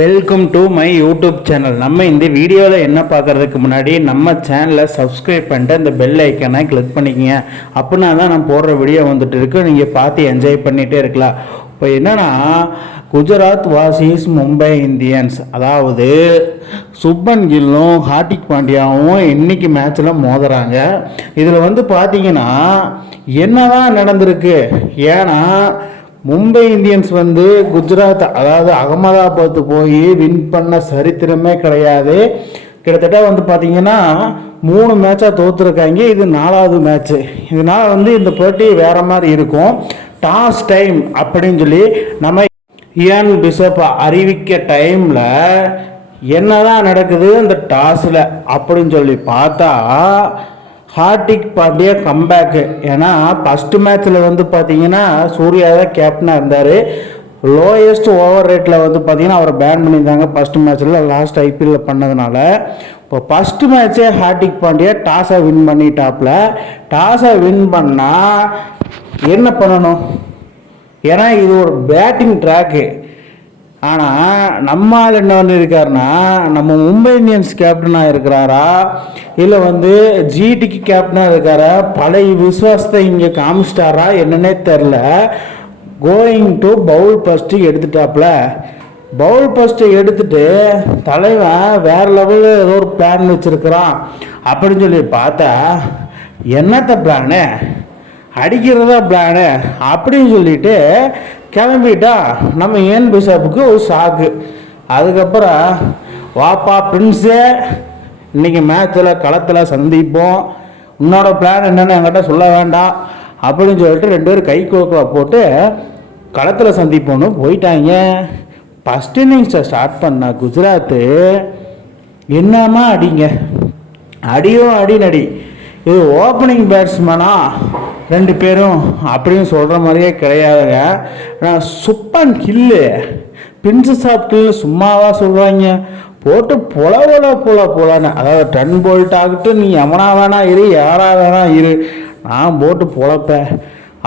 Welcome to my YouTube channel. நம்ம இந்த வீடியோவில் என்ன பார்க்குறதுக்கு முன்னாடி நம்ம சேனலை சப்ஸ்கிரைப் பண்ணிட்டு இந்த பெல் ஐக்கனை கிளிக் பண்ணிக்கங்க. அப்படின்னா தான் நான் போடுற வீடியோ வந்துட்டு இருக்கு, நீங்கள் பார்த்து என்ஜாய் பண்ணிகிட்டே இருக்கலாம். இப்போ என்னென்னா, குஜராத் வாசிஸ் மும்பை இந்தியன்ஸ், அதாவது சுப்மன் கில்லும் ஹார்திக் பாண்டியாவும் இன்னைக்கு மேட்ச்சில் மோதுறாங்க. இதில் வந்து பார்த்தீங்கன்னா என்னதான் நடந்திருக்கு, ஏன்னா மும்பை இந்தியன்ஸ் வந்து குஜராத், அதாவது அகமதாபாத் போய் வின் பண்ண சரித்திரமே கிடையாது. கிட்டத்தட்ட வந்து பார்த்தீங்கன்னா 3 மேட்சாக தோற்றுருக்காங்க. இது 4வது மேட்ச்சு. இதனால் வந்து இந்த போட்டி வேறு மாதிரி இருக்கும். டாஸ் டைம் அப்படின்னு சொல்லி நம்ம இயான் பிஷப் அறிவிக்க டைமில் என்னதான் நடக்குது இந்த டாஸில் அப்படின்னு சொல்லி பார்த்தா, ஹார்திக் பாண்டியா கம்பேக்கு. ஏன்னா ஃபஸ்ட்டு மேட்ச்சில் வந்து பார்த்தீங்கன்னா சூர்யா தான் கேப்டனாக இருந்தார். லோயஸ்ட் ஓவர் ரேட்டில் வந்து பார்த்தீங்கன்னா அவரை பேன் பண்ணியிருந்தாங்க ஃபஸ்ட்டு மேட்ச்சில், லாஸ்ட் ஐபிஎல்லில் பண்ணதுனால. இப்போ ஃபஸ்ட்டு மேட்ச்சே ஹார்திக் பாண்டியா டாஸை வின் பண்ணிட்டாப்புல. டாஸை வின் பண்ணால் என்ன பண்ணணும், ஏன்னா இது ஒரு பேட்டிங் ட்ராக்கு. ஆனால் நம்மால் என்ன பண்ணியிருக்காருன்னா, நம்ம மும்பை இந்தியன்ஸ் கேப்டனாக இருக்கிறாரா இல்லை வந்து ஜிடிக்கு கேப்டனாக இருக்காரா, பழைய விசுவாசத்தை இங்கே காமிச்சிட்டாரா என்னன்னே தெரில. கோயிங் டு பவுல் ஃபஸ்ட்டு எடுத்துட்டாப்புல. பவுல் ஃபஸ்ட்டு எடுத்துட்டு தலைவன் வேறு லெவலில் ஏதோ ஒரு பிளான் வச்சுருக்கிறான் அப்படின்னு சொல்லி பார்த்தா, என்னத்த பிளானு, அடிக்கிறதா பிளானு அப்படின்னு சொல்லிட்டு கிளம்பிட்டா நம்ம இயான் பிஷப்புக்கு ஒரு ஷாக்கு. அதுக்கப்புறம் வாப்பா பிரின்ஸு, இன்றைக்கி மேட்ச்சில் களத்தில் சந்திப்போம், உன்னோட பிளான் என்னென்னு என்கிட்ட சொல்ல வேண்டாம் அப்படின்னு சொல்லிட்டு 2 பேரும் கை கோக்கலை போட்டு களத்தில் சந்திப்போன்னு போயிட்டாங்க. ஃபஸ்ட் இன்னிங்ஸை ஸ்டார்ட் பண்ண குஜராத்து என்னமா அடிங்க, அடியும் அடி நடி. இது ஓப்பனிங் பேட்ஸ்மேனா 2 பேரும் அப்படின்னு சொல்கிற மாதிரியே கிடையாதுங்க. ஆனால் சுப்பன் கில்லு, பிரின்சஸ் ஆஃப் கில்லு சும்மாவா சொல்கிறாங்க, போட்டு போலான்னு. அதாவது 10 போல்ட் ஆகட்டும், நீ எவனா வேணா இரு, யாரா வேணா இரு, நான் போட்டு பொழப்பேன்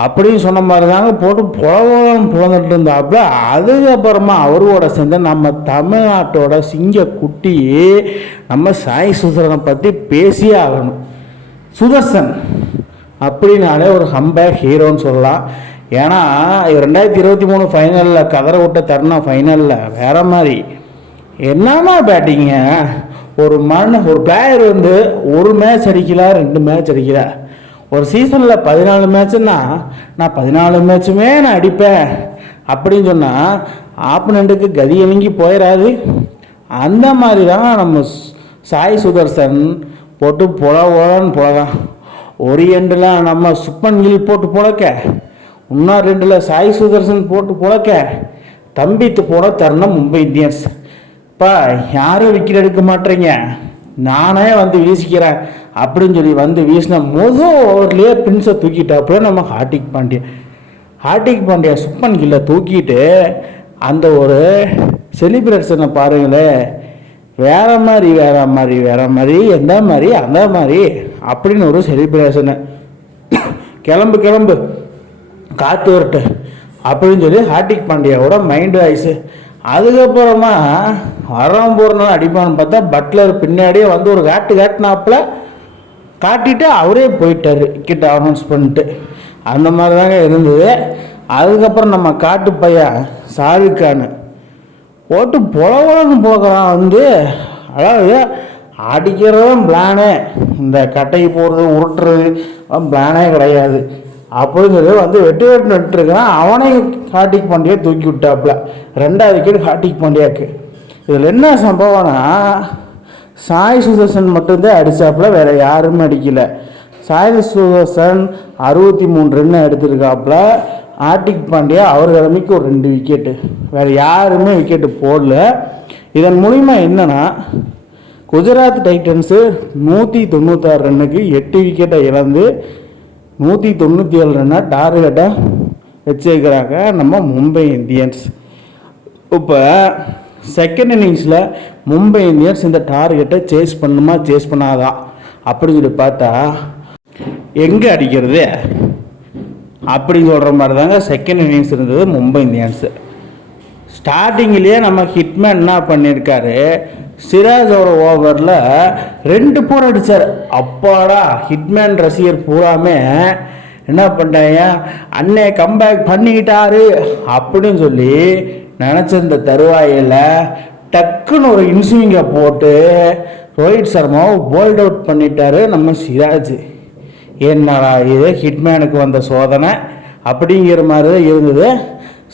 அப்படின்னு சொன்ன மாதிரி தாங்க போட்டு புலந்துட்டு இருந்தாப்புல. அதுக்கப்புறமா அவரோட சேர்ந்து நம்ம தமிழ்நாட்டோட சிங்க குட்டி நம்ம சாய் சுதரனை பற்றி பேசியே ஆகணும். சுதர்சன் அப்படின்னாலே ஒரு ஹம்பேக் ஹீரோன்னு சொல்லலாம். ஏன்னா 2023 ஃபைனலில் கதற விட்ட தருணம், ஃபைனலில் வேற மாதிரி என்னமா பேட்டிங்க. ஒரு பிளேயர் வந்து ஒரு மேட்ச் அடிக்கல, 2 மேட்ச் அடிக்கல. ஒரு சீசனில் 14 மேட்ச்சுன்னா நான் 14 மேட்சுமே நான் அடிப்பேன் அப்படின்னு சொன்னால் ஆப்பனண்ட்டுக்கு கதி இறங்கி போயிடாது. அந்த மாதிரி தான் நம்ம சாய் சுதர்சன் போட்டு ஓலன்னு போகலாம். ஒரு எண்டில் நம்ம சுப்மன் கில் போட்டு பொழக்க, இன்னொரு 2ல் சாய் சுதர்சன் போட்டு பொழக்க, தம்பித்து போட தருணம் மும்பை இந்தியன்ஸ். இப்போ யாரும் விக்கெட் எடுக்க மாட்டேறீங்க, நானே வந்து வீசிக்கிறேன் அப்படின்னு சொல்லி வந்து வீசின முதல் ஓவர்லேயே பிரின்ஸை தூக்கிட்டாப்புல நம்ம ஹார்திக் பாண்டியா சுப்மன் கில்லை தூக்கிட்டு அந்த ஒரு செலிப்ரேஷனை பாருங்களேன். வேற மாதிரி எந்த மாதிரி அந்த மாதிரி அப்படின்னு ஒரு செலிப்ரேஷனு. கிளம்பு காற்று வரட்டு அப்படின்னு சொல்லி ஹார்திக் பாண்டியாவோட மைண்டு வாய்ஸு. அதுக்கப்புறமா போகிறனால அடிப்பான்னு பார்த்தா பட்லர் பின்னாடியே வந்து ஒரு காட்டினாப்புல காட்டிட்டு அவரே போயிட்டார் விக்கெட் அனௌன்ஸ் பண்ணிட்டு. அந்த மாதிரி தாங்க இருந்தது. அதுக்கப்புறம் நம்ம காட்டு பையன் ஷாருக் கான் போட்டு புலவலன்னு போகிறான் வந்து, அதாவது அடிக்கிறதும் பிளானே, இந்த கட்டைக்கு போடுறது உருட்டுறது பிளானே கிடையாது அப்படின்னு சொல்லி வந்து வெட்டு நட்டுருக்கிறான். அவனையும் ஹார்திக் பாண்டியா தூக்கி விட்டாப்புல. 2வது விக்கெட் ஹார்திக் பாண்டியாவுக்கு. இதில் என்ன சம்பவம்னா, சாய் சுதர்சன் மட்டும்தான் அடித்தாப்புல, வேறு யாருமே அடிக்கலை. சாய் சுதர்சன் 63 ரன் எடுத்திருக்காப்புல. ஹார்திக் பாண்டியா அவர் கிழமைக்கு ஒரு 2 விக்கெட்டு, வேறு யாருமே விக்கெட்டு போடல. இதன் மூலிமா என்னன்னா, குஜராத் டைட்டன்ஸு 196 ரன்னுக்கு 8 விக்கெட்டை இழந்து 197 ரன்னை டார்கெட்டை வச்சுருக்கிறாங்க நம்ம மும்பை இந்தியன்ஸ். இப்போ செகண்ட் இன்னிங்ஸில் மும்பை இந்தியன்ஸ் இந்த டார்கெட்டை சேஸ் பண்ணாதா அப்படின்னு சொல்லி பார்த்தா, எங்கே அடிக்கிறது அப்படின்னு சொல்கிற மாதிரி தாங்க செகண்ட் இன்னிங்ஸ் இருந்தது மும்பை இந்தியன்ஸு. ஸ்டார்டிங்லேயே நம்ம ஹிட்மேன் என்ன பண்ணியிருக்காரு, சிராஜோட ஓவரில் 2 போர் அடித்தார். அப்பாடா, ஹிட்மேன் ரசிகர் பூராமே என்ன பண்ணிட்டாங்க, அண்ணே கம்பேக் பண்ணிக்கிட்டாரு அப்படின்னு சொல்லி நினச்சிருந்த தருவாயில் டக்குன்னு ஒரு இன்ஸ்விங்கை போட்டு ரோஹித் சர்மாவை போல்ட் அவுட் பண்ணிட்டாரு நம்ம சிராஜ். என்னடா இது ஹிட்மேனுக்கு வந்த சோதனை அப்படிங்கிற மாதிரி தான் இருந்தது.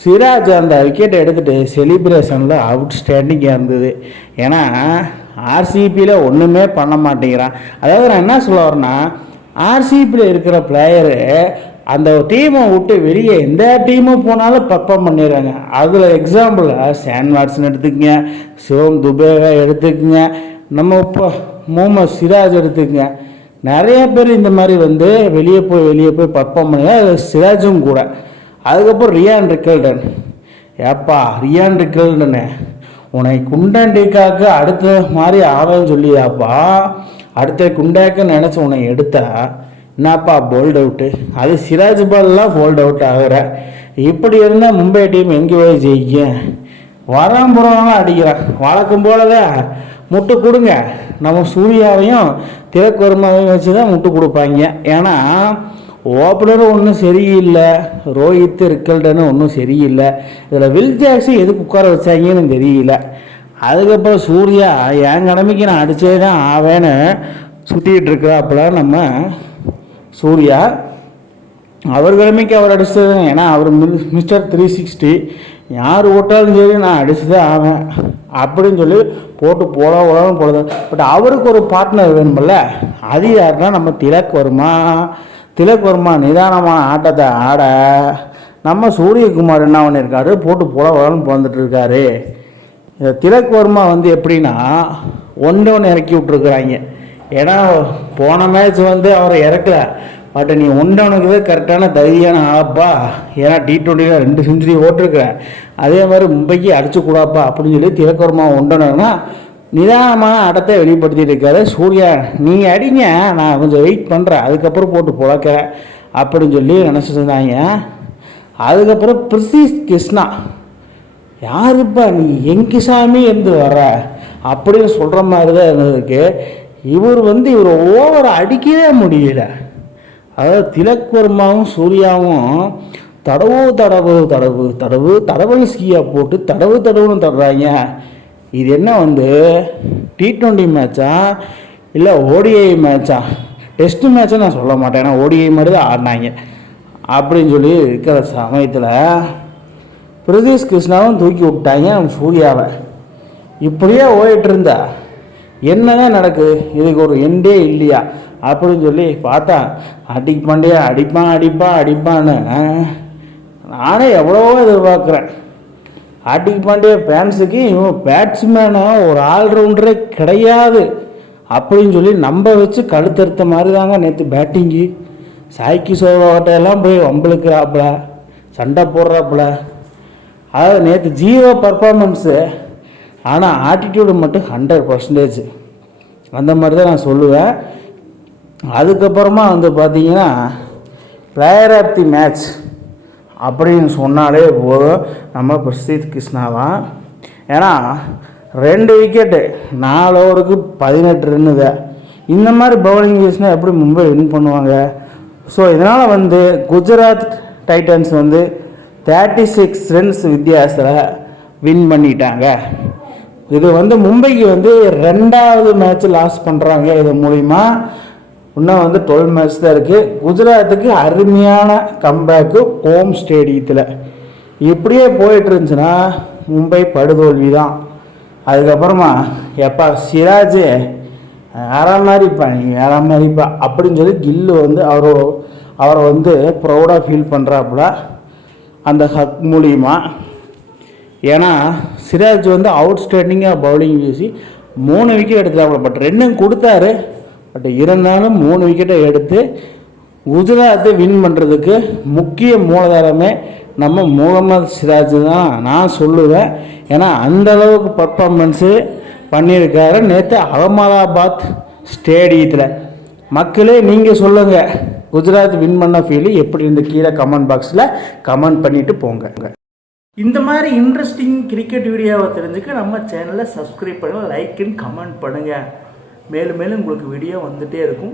சிராஜ் அந்த விக்கெட்டை எடுத்துகிட்டு செலிப்ரேஷனில் அவுட்ஸ்டாண்டிங்காக இருந்தது. ஏன்னா ஆர்சிபியில் ஒன்றுமே பண்ண மாட்டேங்கிறான். அதாவது நான் என்ன சொல்ல வரேன்னா, ஆர்சிபியில் இருக்கிற பிளேயரு அந்த டீமை விட்டு வெளியே எந்த டீமும் போனாலும் பர்ஃபார்ம் பண்ணிடுறாங்க. அதில் எக்ஸாம்பிளாக ஷான் வாட்சன் எடுத்துக்கங்க, சிவம் துபேவை எடுத்துக்கங்க, நம்ம இப்போ முகமது சிராஜ் எடுத்துக்கங்க. நிறைய பேர் இந்த மாதிரி வந்து வெளியே போய் பர்ஃபார்ம் பண்ணுங்க. அது சிராஜும் கூட. அதுக்கப்புறம் ரியான் ரிக்கல்டன். ஏப்பா ரியான் ரிக்கல்டனு, உன்னை குண்டாண்டிக்காக்கு அடுத்த மாதிரி ஆவேன்னு சொல்லியாப்பா, அடுத்த குண்டாக்க நினச்சி உன்னை எடுத்தா என்னப்பா போல்ட் அவுட்டு. அது சிராஜ் பால்லாம் போல்ட் அவுட் ஆகிற. இப்படி இருந்தால் மும்பை டீம் எங்கே போய் ஜெயிக்க? வரம்புறவங்களாம் அடிக்கிறான். வழக்கம் போலதான் முட்டு கொடுங்க. நம்ம சூர்யாவையும் திலக் வர்மாவையும் வச்சு தான் முட்டு கொடுப்பாங்க. ஏன்னா ஓப்பனரும் ஒன்றும் சரியில்லை, ரோஹித் ரிக்கல்டனும் ஒன்றும் சரியில்லை. இதில் வில் ஜாக்ஸை எதுக்கு உட்கார வச்சாங்கன்னு தெரியல. அதுக்கப்புறம் சூர்யா என் கடமைக்கு நான் அடித்தே தான் ஆவேன்னு சுற்றிக்கிட்டு இருக்கிறாப்புல நம்ம சூர்யா. அவர் கடமைக்கு அவர் அடித்தது. ஏன்னா அவர் மிஸ்டர் 360, யார் ஓட்டாலும் சரி நான் அடிச்சுதான் ஆவேன் அப்படின்னு சொல்லி போட்டு போடாமல். பட் அவருக்கு ஒரு பார்ட்னர் வேணுமில்ல. அது யாருன்னா நம்ம திலக் வர்மா நிதானமான ஆட்டத்தை ஆட நம்ம சூரியகுமார் என்ன பண்ணியிருக்காரு, போட்டு போடாமல் பிறந்துட்டு இருக்காரு. இந்த திலக் வர்மா வந்து எப்படின்னா ஒன்று இறக்கி விட்ருக்குறாங்க. ஏன்னா போன மேட்ச் வந்து அவரை இறக்கல. பட் நீ ஒன்றவனுக்கு கரெக்டான தகுதியான ஆப்பா. ஏன்னா T20 2 செஞ்சுரி ஓட்டிருக்க. அதே மாதிரி மும்பைக்கு அடிச்சுக்கூடாப்பா அப்படின்னு சொல்லி திலக் வர்மா ஒன்றனா நிதானமான ஆட்டத்தை வெளிப்படுத்திட்டு இருக்காரு. சூர்யா நீங்கள் அடிங்க, நான் கொஞ்சம் வெயிட் பண்ணுறேன், அதுக்கப்புறம் போட்டு புழக்கிறேன் அப்படின்னு சொல்லி நினச்சிட்டு இருந்தாங்க. அதுக்கப்புறம் பிரிசிஸ் கிருஷ்ணா, யாருப்பா நீ எங்கே சாமி இருந்து வர அப்படின்னு சொல்கிற மாதிரி தான் இருந்ததுக்கு. இவர் ஓவரை அடிக்கவே முடியல. அதாவது திலக் வர்மாவும் சூர்யாவும் தடவு ஸ்கீயாக போட்டு தடவுன்னு தடுறாங்க. இது என்ன T20 மேட்சா இல்லை ODI மேட்சா? டெஸ்ட் மேட்சை நான் சொல்ல மாட்டேன், ஏன்னா ODI மாதிரி தான் ஆடினாங்க அப்படின்னு சொல்லி இருக்கிற சமயத்தில் பிரதீஷ் கிருஷ்ணாவும் தூக்கி விட்டாங்க நம்ம சூர்யாவை. இப்படியே ஓடிட்டு இருந்தா என்னதான் நடக்குது? இதுக்கு ஒரு எண்டே இல்லையா அப்படின்னு சொல்லி பார்த்தா ஹார்திக் பாண்டியா அடிப்பான்னு நானே எவ்வளவோ எதிர்பார்க்குறேன். ஹார்திக் பாண்டியா ஃபேன்ஸுக்கு இவன் பேட்ஸ்மேனாக ஒரு ஆல்ரவுண்டரே கிடையாது அப்படின்னு சொல்லி நம்ப வச்சு கழுத்தறுத்த மாதிரி தாங்க நேற்று பேட்டிங்கு. சாய் கிஷோர்கிட்டையெல்லாம் போய் வம்பளுக்கிறாப்புல, சண்டை போடுறாப்புல. அதாவது நேற்று 0 பர்ஃபார்மன்ஸு, ஆனால் ஆட்டிடியூடு மட்டும் 100%. அந்த மாதிரி தான் நான் சொல்லுவேன். அதுக்கப்புறமா பார்த்தீங்கன்னா பிளேயர் ஆஃப் தி மேட்ச் அப்படின்னு சொன்னாலே போதும் நம்ம பிரசித் கிருஷ்ணா தான். ஏன்னா 2 விக்கெட்டு 4 ஓவருக்கு 18 ரன்னு தான். இந்த மாதிரி பவுலிங் வீஸ்னால் எப்படி மும்பை வின் பண்ணுவாங்க? ஸோ இதனால் குஜராத் டைட்டன்ஸ் 36 ரன்ஸ் வித்தியாசத்தில் வின் பண்ணிட்டாங்க. இது மும்பைக்கு 2வது மேட்ச் லாஸ் பண்ணுறாங்க. இது மூலிமா இன்னும் 12 மேட்ச் தான் இருக்குது. குஜராத்துக்கு அருமையான கம்பேக்கு ஹோம் ஸ்டேடியத்தில். இப்படியே போயிட்டு இருந்துச்சுன்னா மும்பை படுதோல்வி தான். அதுக்கப்புறமா எப்பா சிராஜ் வேற மாதிரிப்பா அப்படின்னு சொல்லி கில்லு அவரை ப்ரௌடாக ஃபீல் பண்ணுறாப்புல அந்த ஹக் மூலிமா. ஏன்னா சிராஜ் அவுட்ஸ்டாண்டிங்காக பவுலிங் வீசி 3 விக்கெட் எடுத்துட்டாப்புல. பட் 2 கொடுத்தாரு. பட் இருந்தாலும் 3 விக்கெட்டை எடுத்து குஜராத்தை வின் பண்ணுறதுக்கு முக்கிய மூலதாரமே நம்ம முகமது சிராஜ் தான் நான் சொல்லுவேன். ஏன்னா அந்தளவுக்கு பர்ஃபார்மன்ஸு பண்ணியிருக்காரு நேற்று அகமதாபாத் ஸ்டேடியத்தில். மக்களே நீங்கள் சொல்லுங்கள், குஜராத் வின் பண்ண ஃபீல் எப்படி இருந்து கீழே கமெண்ட் பாக்ஸில் கமெண்ட் பண்ணிவிட்டு போங்க. இந்த மாதிரி இன்ட்ரெஸ்டிங் கிரிக்கெட் வீடியோவை தெரிஞ்சுக்க நம்ம சேனலை சப்ஸ்கிரைப் பண்ணுங்கள், லைக் அண்ட் கமெண்ட் பண்ணுங்கள். மேலும் மேலும் உங்களுக்கு வீடியோ வந்துகிட்டே இருக்கும்.